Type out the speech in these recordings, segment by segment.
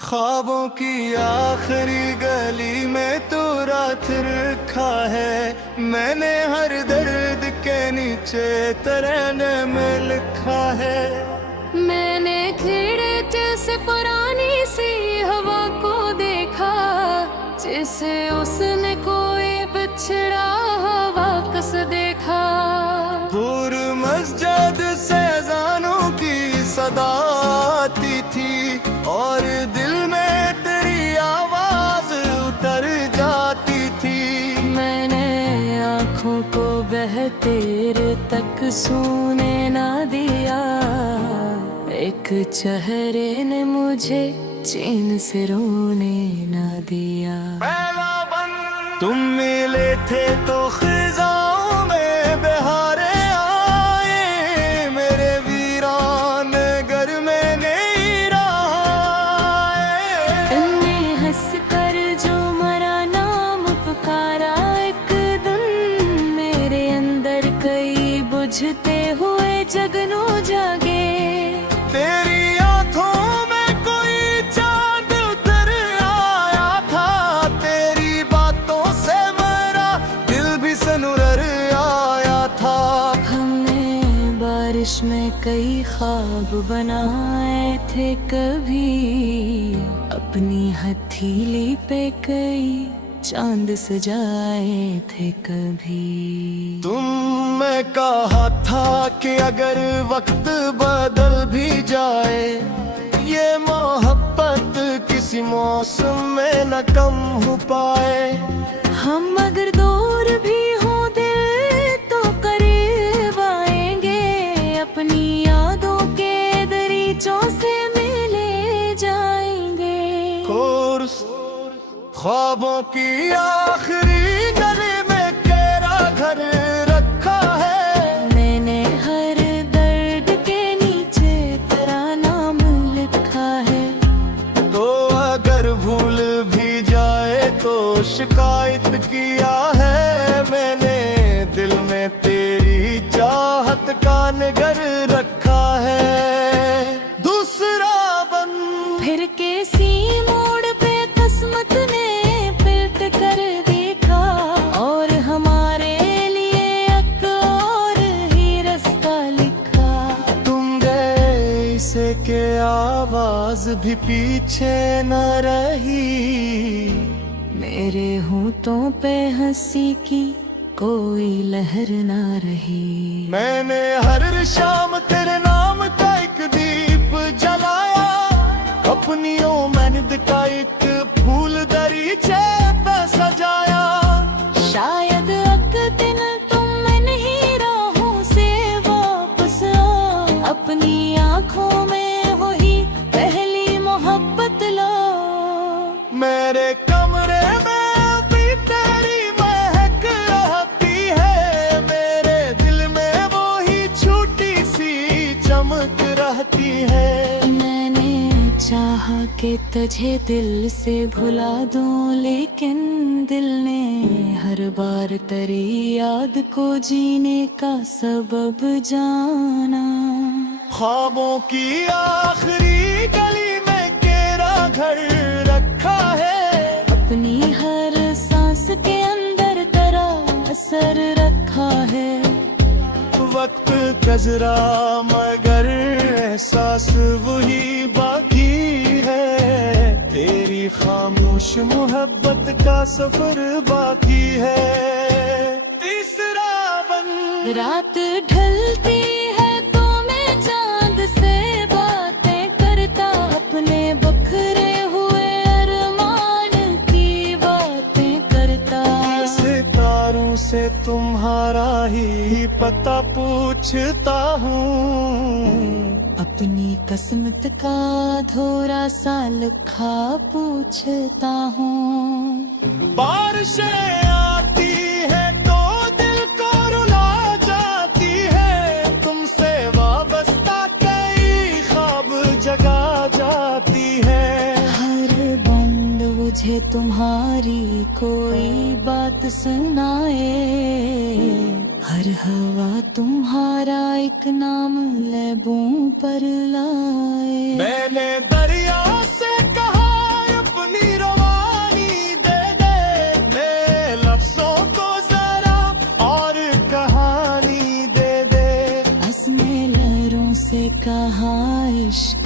ख्वाबों की आखिरी गली में तू रात रखा है। मैंने हर दर्द के नीचे तराने में लिखा है। मैंने खिड़की से पुरानी सी हवा को देखा, जिसे उसने कोई बिछड़ा वापस देखा। दूर मस्जिद से अज़ानों की सदा आती थी और दिल में तेरी आवाज उतर जाती थी। मैंने आँखों को बहतेरे तक सोने ना दिया। एक चेहरे ने मुझे चैन से रोने ना दिया। तुम मिले थे तो खिजाओं में बहारे आए, मेरे वीरान घर में नहीं रहा। तुमने हंस कर जो मरा नाम पुकारा, एक दिन मेरे अंदर कई बुझते हुए जगनू जागे। तेरी आंखों में कोई चांद उतर आया था, तेरी बातों से मेरा दिल भी सनुरर आया था। हमने बारिश में कई ख्वाब बनाए थे कभी, अपनी हथेली पे कई चांद सजाए थे कभी। तुमने कहा था कि अगर वक्त बदल भी जाए, ये मोहब्बत किसी मौसम में न कम हो पाए। हम अगर दूर भी हो दिल तो करीब आएंगे, अपनी यादों के दरीचों से मिले जाएंगे। ख्वाबों की आखिरी गली में तेरा घर रखा है। मैंने हर दर्द के नीचे तेरा नाम लिखा है। तो अगर भूल भी जाए तो शिकायत किया है मैंने, दिल में तेरी चाहत का नगर रखा है। दूसरा बन फिर कैसी मोड़ पे किस्मत ने पलट कर देखा, और हमारे लिए एक और ही रास्ता लिखा। तुम गए से के आवाज भी पीछे न रही, मेरे होठों पे हंसी की कोई लहर ना रही। मैंने हर शाम तेरे नाम का एक दीप जलाया, अपनियों मैंने का एक फूल दरीचे पे सजाया। शायद एक दिन तुम नहीं राहों से वापस आओ, अपनी आँखों में वही पहली मोहब्बत लो। मेरे कमरे में अभी तेरी महक रहती है, मेरे दिल में वो ही छोटी सी चमक रहती है। मैंने चाहा कि तुझे दिल से भुला दूं, लेकिन दिल ने हर बार तेरी याद को जीने का सबब जाना। ख्वाबों की आखिरी गली में तेरा घर रखा है, अपनी हर सांस के अंदर तेरा असर रखा है। वक्त गजरा मगर एहसास वही बाकी है, तेरी खामोश मोहब्बत का सफर बाकी है। तीसरा बन रात ढलती है तो मैं चांद से बातें करता, अपने बखरे हुए अरमान की बातें करता। सितारों से तुम्हारा ही पता पूछता हूँ, अपनी किस्मत का धोरा सा लिखा पूछता हूँ। बारिशें आती है तो दिल को रुला जाती है, तुमसे वाबस्ता कई ख्वाब जगा जाती है। हर बंद मुझे तुम्हारी कोई बात सुनाए, हर हवा तुम्हारा एक नाम लबों पर लाए। मैंने दरिया से कहा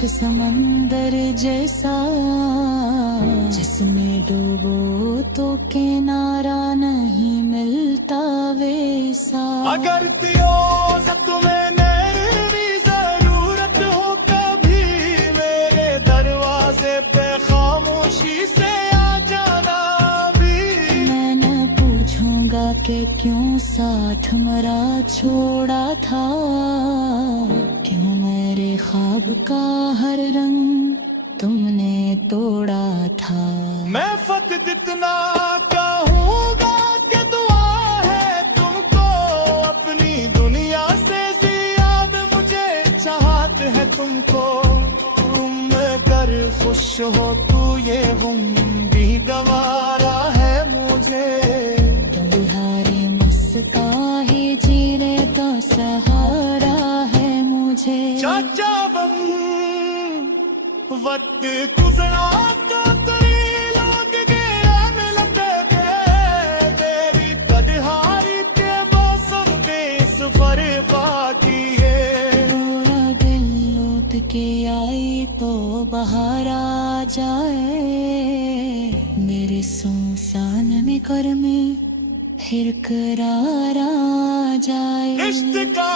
एक समंदर जैसा जिसमें डूबो तो किनारा नहीं मिलता वैसा। अगर तुम्हें मेरी जरूरत हो कभी मेरे दरवाजे पे खामोशी से आ जाना भी। मैं न पूछूंगा कि क्यों साथ मरा छोड़ा था, क्यों मेरे ख्वाब का हर रंग तुमने तोड़ा था। मैं फकत इतना कहूँगा कि दुआ है तुमको अपनी दुनिया से ज्यादा मुझे चाहत है तुमको। तुम कर खुश हो तू ये गुम भी गवारा है मुझे। तुम्हारे मस्का ही जीने का सहारा है मुझे। चाचा बम वक्त गुजरा तो तेरी लोग गया मिलते गए तेरी तन्हाई के मौसम पे सफर बाकी है। थोड़ा दिल लौट के आई तो बाहर आ जाए, मेरे सुनसान में घर में फिर करार आ जाए। इश्क का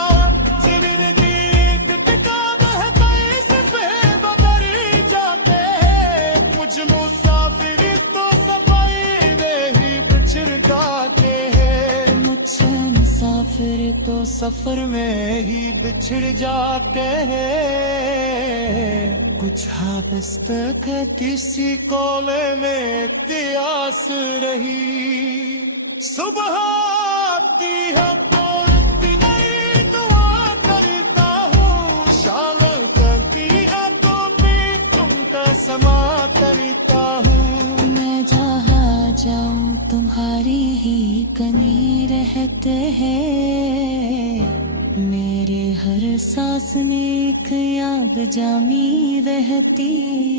फिर तो सफर में ही बिछड़ जाते हैं। कुछ हादस तक किसी कोले में प्यास रही। सुबह आती है तो इतनी दुआ करता हूँ, शाम करती है तो भी तुमका समा करता हूँ। मैं जहाँ जाऊँ तुम्हारी ही कमी रहते हैं, मेरे हर सांस में एक याद जामी रहती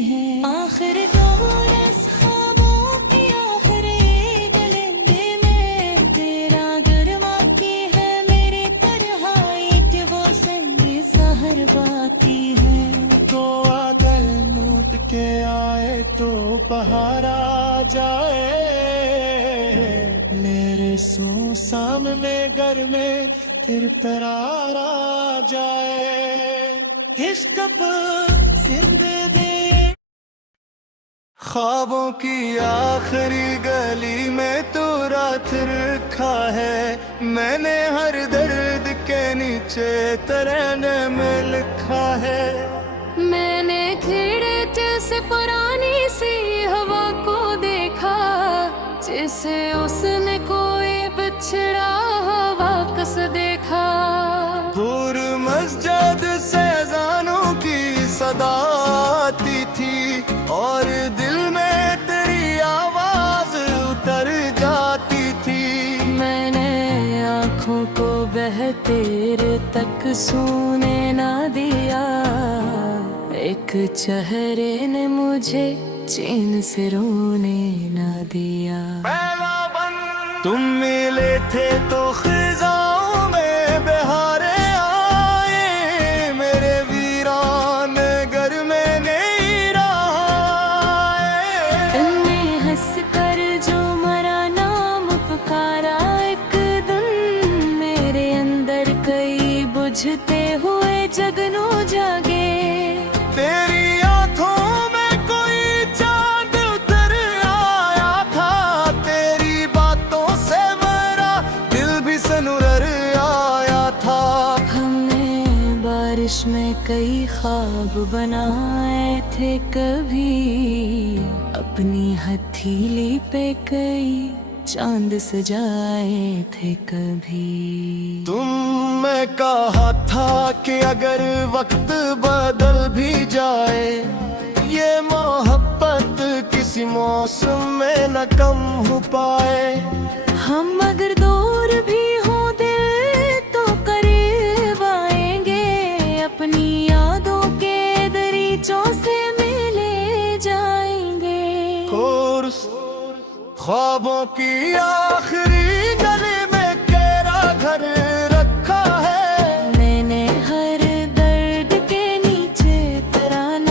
है। आखिर दोस्त ख्वाबों की आखिरी बुलंदी में तेरा गरमा की है मेरी तन्हाई के वो संग सहर बाकी है। तो आदल नूट के आए तो बाहर आ जाए, मेरे सुनसान में घर में फिर करार आ जाए। इश्क जिंदगी ख्वाबों की आखिरी गली में तू रात रखा है, मैंने हर दर्द के नीचे तरने में लिखा है। मैंने खिड़े जैसे पुरानी सी हवा को देखा, जैसे उसने कोई बिछड़ा वापस देखा। दूर मस्जिद से अज़ानों की सदा आती थी और दिल में तेरी आवाज उतर जाती थी। मैंने आँखों को बहतेरे तक सोने ना दिया, एक चेहरे ने मुझे चैन से रोने ना दिया। तुम मिले थे तो खिजाओं में बहारे आए, मेरे वीरान घर में नहीं रहा। तुमने हंस कर जो मरा नाम पुकारा, एक दिन मेरे अंदर कई बुझते हुए जगनू जागे। तेरी आंखों में कोई चांद उतर आया था, तेरी बातों से मेरा दिल भी सनुरर आया था। हमने बारिश में कई ख्वाब बनाए थे कभी, अपनी हथेली पे कई चांद सजाए थे कभी। तुमने कहा था कि अगर वक्त बदल भी जाए, ये मोहब्बत किसी मौसम में न कम हो पाए। हम अगर दूर भी हो दिल तो करीब आएंगे, अपनी यादों के दरीचों से मिले जाएंगे। और ख्वाबों की आखिरी गली में तेरा घर रखा है, मैंने हर दर्द के नीचे तराना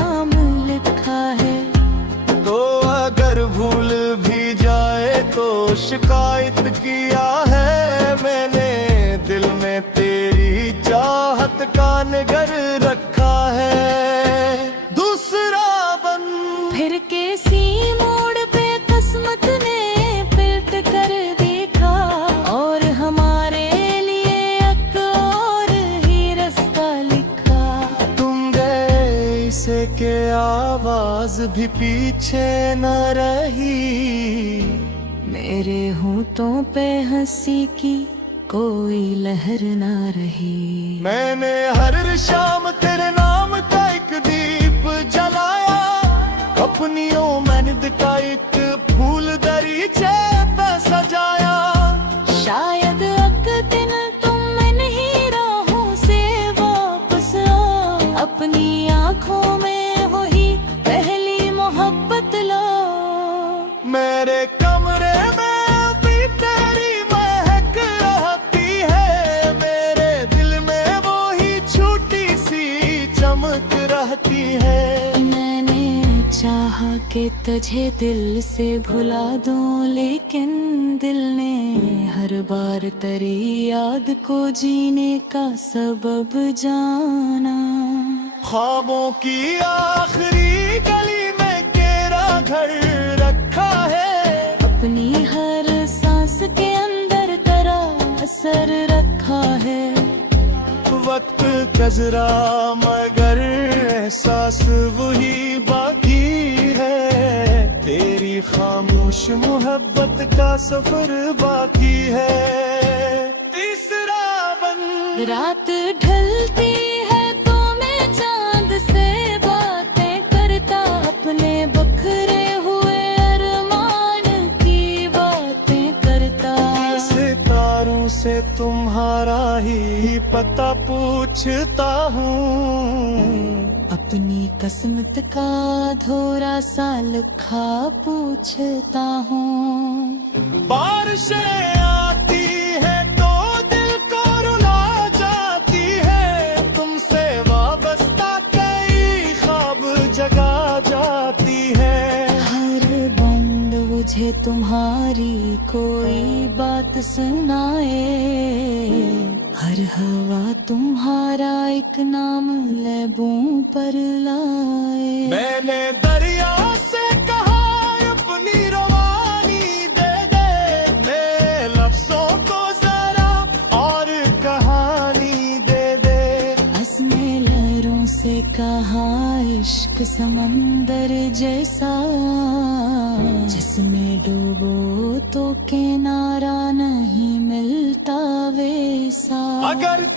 शिकायत किया है मैंने, दिल में तेरी चाहत का नगर रखा है दूसरा बन। फिर कैसी मोड़ पे किस्मत ने पलट कर देखा, और हमारे लिए एक और ही रास्ता लिखा। तुम गए इसे के आवाज भी पीछे न रही, मेरे होठों पे हंसी की कोई लहर ना रही। मैंने हर शाम तेरे नाम का एक दीप जलाया, अपनियों मैंने का एक फूल दरीचे पे सजाया। शायद एक दिन तुम नहीं राहों से वापस आओ, अपनी आंखों में वही पहली मोहब्बत लो। मेरे कमरे में अभी तेरी महक रहती है, मेरे दिल में वो ही छोटी सी चमक रहती है। मैंने चाहा कि तुझे दिल से भुला दूं, लेकिन दिल ने हर बार तेरी याद को जीने का सबब जाना। ख्वाबों की आखिरी गली में तेरा घर रखा है, अपनी हर सांस के अंदर तेरा असर रखा है। वक्त गजरा मगर एहसास वही बाकी है, तेरी खामोश मोहब्बत का सफर बाकी है तीसरा बन। रात ढलती है तो मैं चांद से बातें करता, अपने बखरे हुए अरमान की बातें करता। सितारों से तुम्हारा ही पता पूछता हूँ, अपनी किस्मत का धोरा साल खा पूछता हूँ। बारिशें आती है तो दिल को रुला जाती है, तुमसे वाबस्ता कई ख्वाब जगा जाती है। हर बंद मुझे तुम्हारी कोई बात सुनाए, हर हवा तुम्हारा एक नाम लबों पर लाए। मैंने दरिया से कहा अपनी रवानी दे दे, मेरे लफ्जों को जरा और कहानी दे दे। असमे लहरों से कहा इश्क समंदर जैसा, जिसमें डूबो तो किनारा नहीं मिलता वैसा। अगर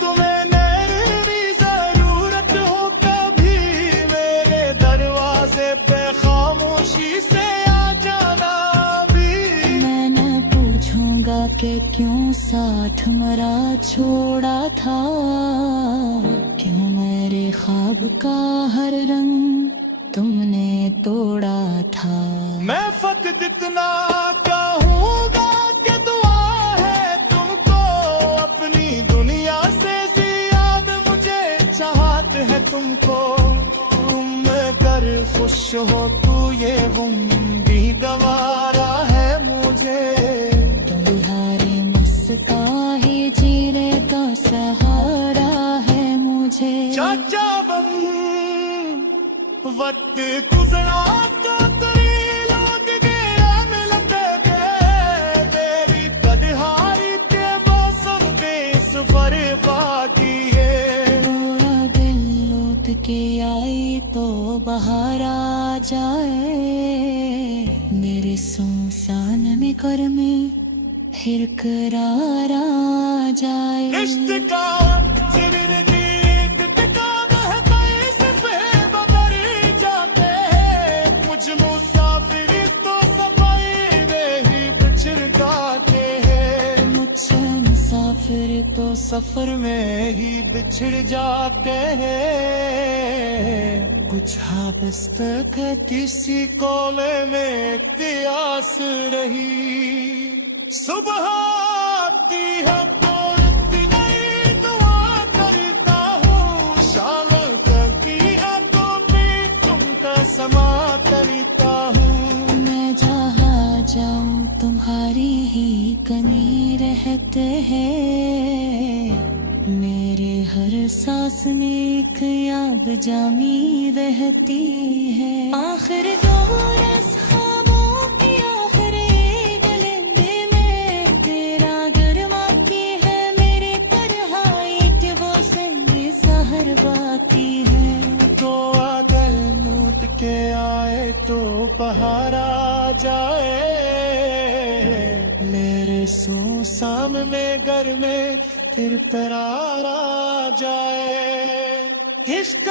तुम्हें मेरी जरूरत हो कभी, मेरे दरवाजे पे खामोशी से आ जाना भी। मैं न पूछूंगा कि क्यों साथ मरा छोड़ा था, क्यों मेरे ख्वाब का हर रंग तुमने तोड़ा था। मैं फकत इतना कहूँगा कि दुआ है तुमको, अपनी दुनिया से ज्यादा मुझे चाहत है तुमको। तुम अगर खुश हो तो ये गुम भी गवारा है मुझे, तुम्हारे मुस्काहे जीने का सहारा है मुझे। चाचा बन वक्त गुजरा तो तेरी लोग गया मिलते गए, तेरी कदहारी के मौसम पे सफर बाकी है। पूरा दिल लौट के आई तो बाहर आ जाए, मेरे सुनसान में कर में फिर करार आ जाए। इश्क का जिंदगी एक ठिकाना है, कैसे बेबदर जाते हैं। मुझ मुसाफिर तो सफाई में ही बिछड़ जाते हैं, मुझसे मुसाफिर तो सफर में ही बिछड़ जाते हैं। कुछ हाबस तक किसी कोले में प्यास रही, सुबह आती है तो नई दुआ करता हूँ, शाम की है तो भी तुमका समा करता हूँ। मैं जहाँ जाऊं तुम्हारी ही कमी रहते हैं। मेरे हर सांस में एक याद जामी रहती है। आखिर दो रस ख्वाबों की आखिरी गलिंदे में तेरा गरमा की है मेरी तन्हाई कि वो संग सहर बाकी है। तो आदर नूत के आए तो बहार आ जाए। मेरे सुसाम में घर में फिर करार आ जाए। इश्क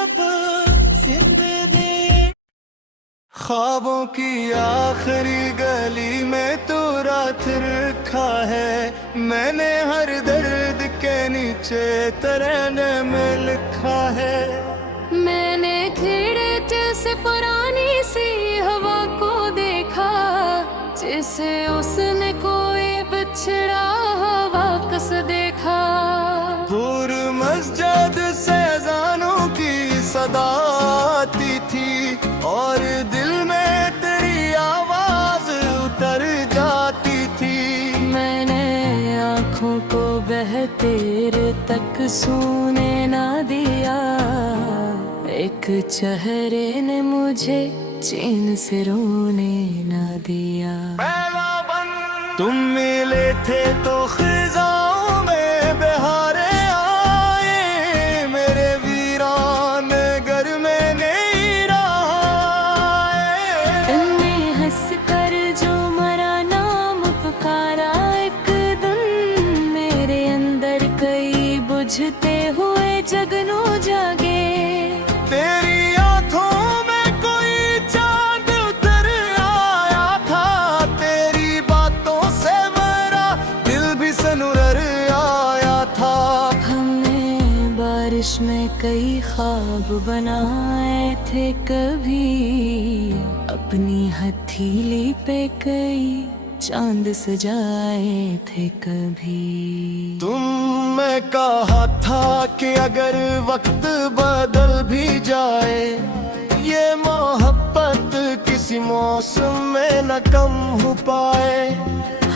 जिंदगी ख्वाबों की आखिरी गली में तू रात रखा है। मैंने हर दर्द के नीचे तराने में लिखा है। मैंने खिड़े जैसे पुरानी सी हवा को देखा, जिसे उसने कोई बिछड़ा हवा कस देखा। दूर मस्जिद से अज़ानों की सदा आती थी और दिल में तेरी आवाज उतर जाती थी। मैंने आँखों को बहतेरे तक सोने ना दिया। एक चेहरे ने मुझे चैन से रोने ना दिया। तुम मिले थे तो खिजाओं में बहारे आए। मेरे वीरान घर में नहीं रहा। तुमने हंस कर जो मरा नाम पुकारा, एक दिन मेरे अंदर कई बुझते हुए जगनू जागे। तेरी आंखों में कोई चांद उतर आया था। तेरी बातों से मेरा दिल भी सनुरर आया था। हमने बारिश में कई ख्वाब बनाए थे कभी, अपनी हथेली पे कई चांद सजाए थे कभी। तुमने कहा था कि अगर वक्त बदल भी जाए, ये मोहब्बत किसी मौसम में न कम हो पाए।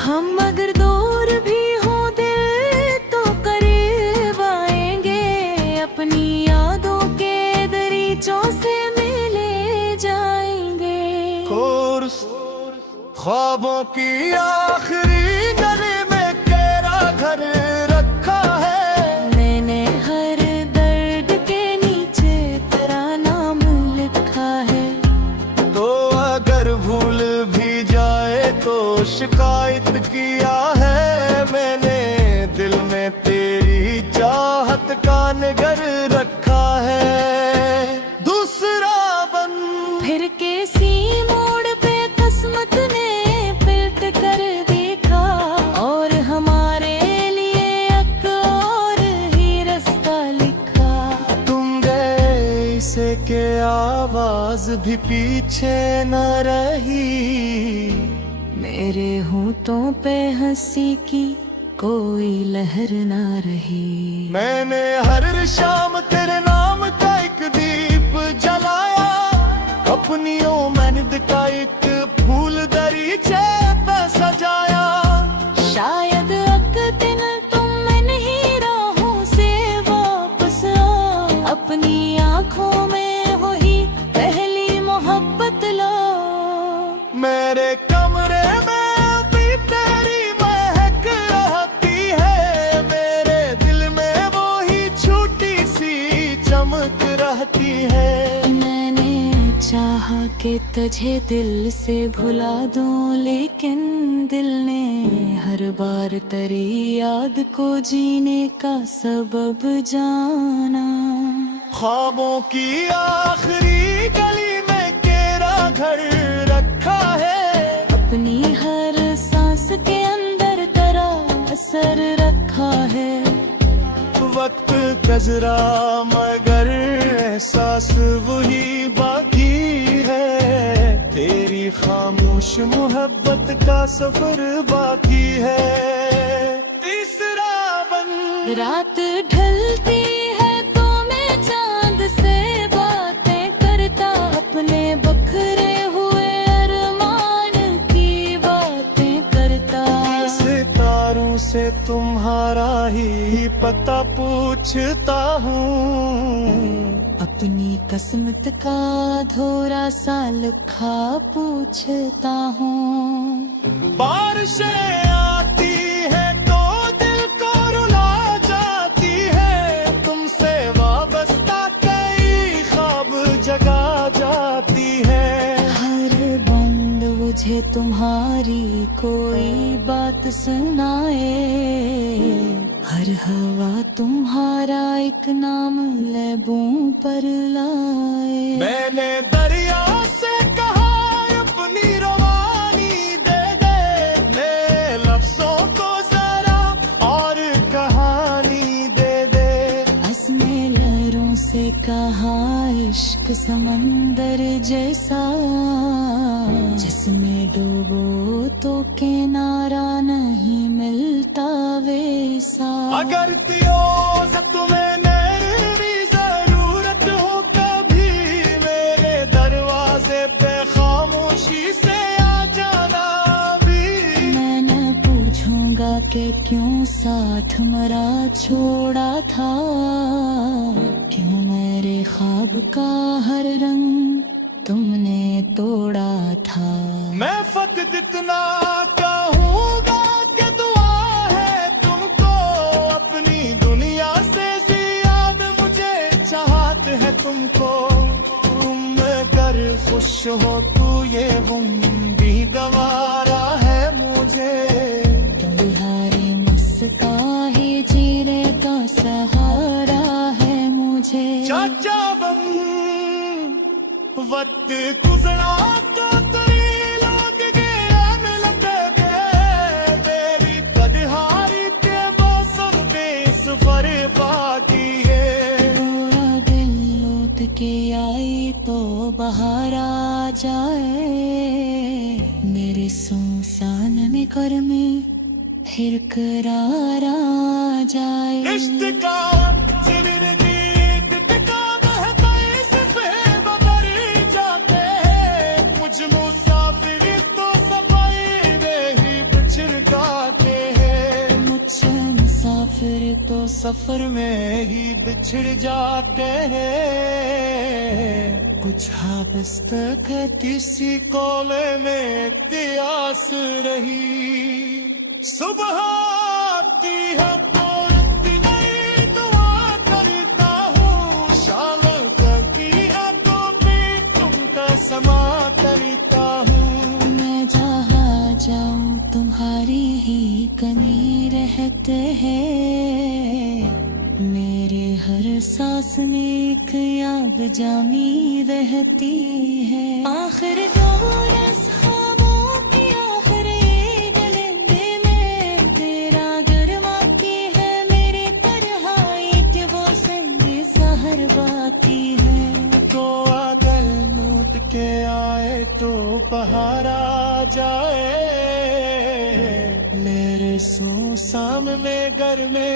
हम अगर दूर भी हों दिल तो करीब आएंगे, अपनी यादों के दरीचों से मिले जाएंगे। और ख्वाबों की आखिरी गली में तेरा घर रखा है। मैंने हर दर्द के नीचे तेरा नाम लिखा है। तो अगर भूल भी जाए तो शिकायत किया है मैंने। दिल में तेरी चाहत का नगर रखा है। दूसरा बन फिर किसी मोड़ पे किस्मत ने पिलट कर देखा, और हमारे लिए एक और ही रास्ता लिखा। तुम गए इसे के आवाज भी पीछे न रही। मेरे होंठों पे हंसी की कोई लहर ना रही। मैंने हर शाम तेरे नाम का एक दीप जलाया। अपनियों मैंने का एक फूल दरीचे पे सजाया। शायद एक दिन तुम नहीं राहों से वापस आओ, अपनी आँखों में वही पहली मोहब्बत लो। मेरे कमरे में अभी तेरी महक रहती है। मेरे दिल में वो ही छोटी सी चमक रहती है। मैंने चाहा कि तुझे दिल से भुला दूं, लेकिन दिल ने हर बार तेरी याद को जीने का सबब जाना। ख्वाबों की आखिरी गली में तेरा घर रखा है। अपनी हर सांस के अंदर तेरा असर रखा है। वक्त गजरा मगर एहसास वही बाकी है। तेरी खामोश मोहब्बत का सफर बाकी है। तीसरा बन रात ढलती है तो मैं चांद से बातें करता, अपने बखरे हुए अरमान की बात पता पूछता हूँ। अपनी किस्मत का थोड़ा सा लिखा पूछता हूँ। बारिशें आती है तो दिल को रुला जाती है, तुमसे वाबस्ता कई ख्वाब जगा जाती है। हर बूंद मुझे तुम्हारी कोई बात सुनाए, हर हवा तुम्हारा एक नाम लबों पर लाए। मैंने दरिया से कहा अपनी रवानी दे दे, ले लफ्जों को जरा और कहानी दे दे। असमे लहरों से कहा इश्क समंदर जैसा, जिसमें डूबो तो किनारा नहीं मिलता वैसा। अगर तुम्हें मेरी जरूरत हो कभी, मेरे दरवाजे पे खामोशी से आ जाना भी। मैं न पूछूंगा कि क्यों साथ मरा छोड़ा था, क्यों मेरे ख्वाब का हर रंग तुमने तोड़ा था। मैं फकत इतना कहूँगा कि दुआ है तुमको, अपनी दुनिया से ज्यादा मुझे चाहत है तुमको। तुम अगर खुश हो तो ये गम भी गवारा है मुझे। तुम्हारे मस्का ही जीने का सहारा है मुझे। चाचा बम वक्त गुजरा तो तेरी लोग गैरान लगे, तेरी बदहारी के मौसम में सफर बाकी है। पूरा दिल लूट के आई तो बाहर आ जाए, मेरे सुनसान में घर में फिर करार आ जाए। इश्क का मुसाफिर तो सफाई में ही बिछड़ जाते हैं, मुझसे मुसाफिर तो सफर में ही बिछड़ जाते हैं। कुछ हाबस तक किसी कोले में प्यास रही, सुबह आती है तो नई दुआ करता हूँ। शाम तक की तो भी तुमका समा करता हूँ। मैं जहाँ जाऊँ तुम्हारी ही कमी रहते हैं, मेरे हर सांस में एक याद जामी रहती है। आखिर दो रस ख्वाबों की आखिरी गलिंदे में तेरा गरमा की है मेरी तन्हाई के वो संग सहर बाकी है। तो अगर लौट के आए तो बाहर आ जाए, मेरे सुनसान में घर में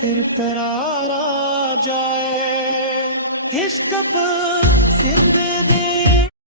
फिर करार आ जाए। इश्क पर जिंदगी